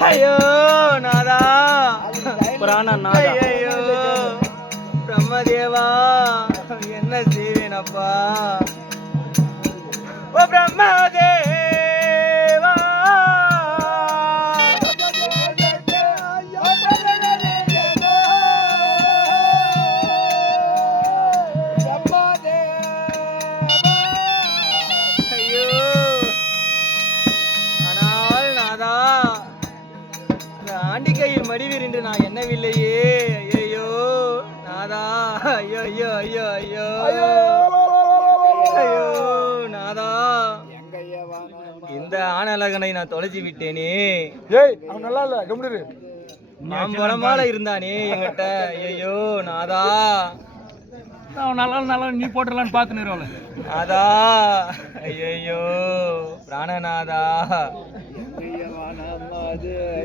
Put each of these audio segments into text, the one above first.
ஐயோ நாதா பிராணநாதா ஐயோ பிரம்மதேவா என்ன செய்வேனப்பா ஓ பிரம்மதேவா ஐயோ ஆனால் நாதா அந்த ஆண்டிக்கையில் மடிவீர் என்று நான் எண்ணவில்லையே ஐயோ நாதா ஐயோ ஐயோ ஐயோ ஐயோ ஐயோ நாதா இந்த ஆணழகனை நான் தொலைச்சி விட்டேனே அவன் நல்லா இல்ல கம்முனு மாம்பழமால இருந்தானே என்கிட்ட ஐயோ நாதா அவன் நல்லா நீ போட்டுடலான்னு பார்த்துன்னு நாதா ஐயோ பிராணநாதா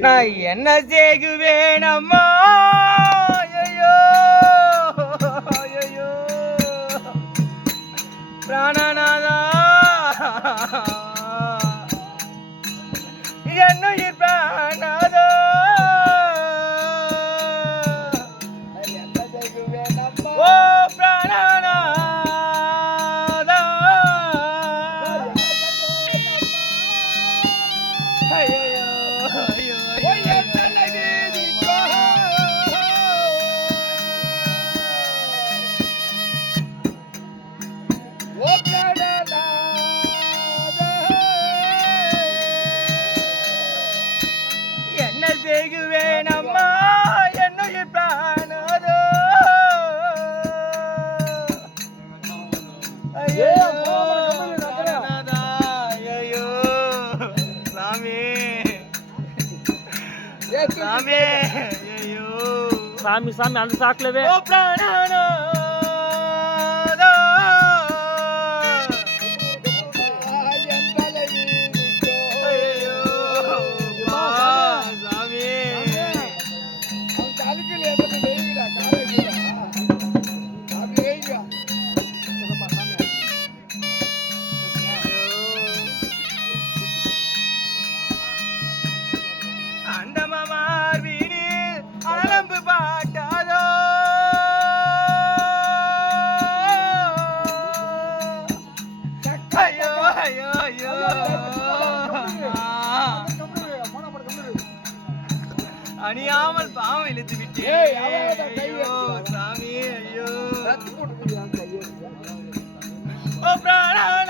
நான் என்ன செய்குவேன் அம்மா ஐயோ ஐயோ பிராணநாதா என்னுயிர் பிராணநாதா ஓ பிராணநாதா ஐயோ ஐயோ என்ன செய்குவேன் அம்மா என்னுயிர் பிராணநாதா ஐயோ பிராணநாதா ஐயோ சாமி சாமி ஐயோ சாமி சாமி அந்த சாக்குலவே ஓ பிராணநாதா ஐயோ பா சாமி அண்டமார் வீணில் அலம்பு பாட்டாதோ ஐயோ ஐயோ ஐயோ அணியாமல் பாவம் இழுத்து விட்டேன் ஐயோ சாமி ஐயோ ஓ பிராணநாதா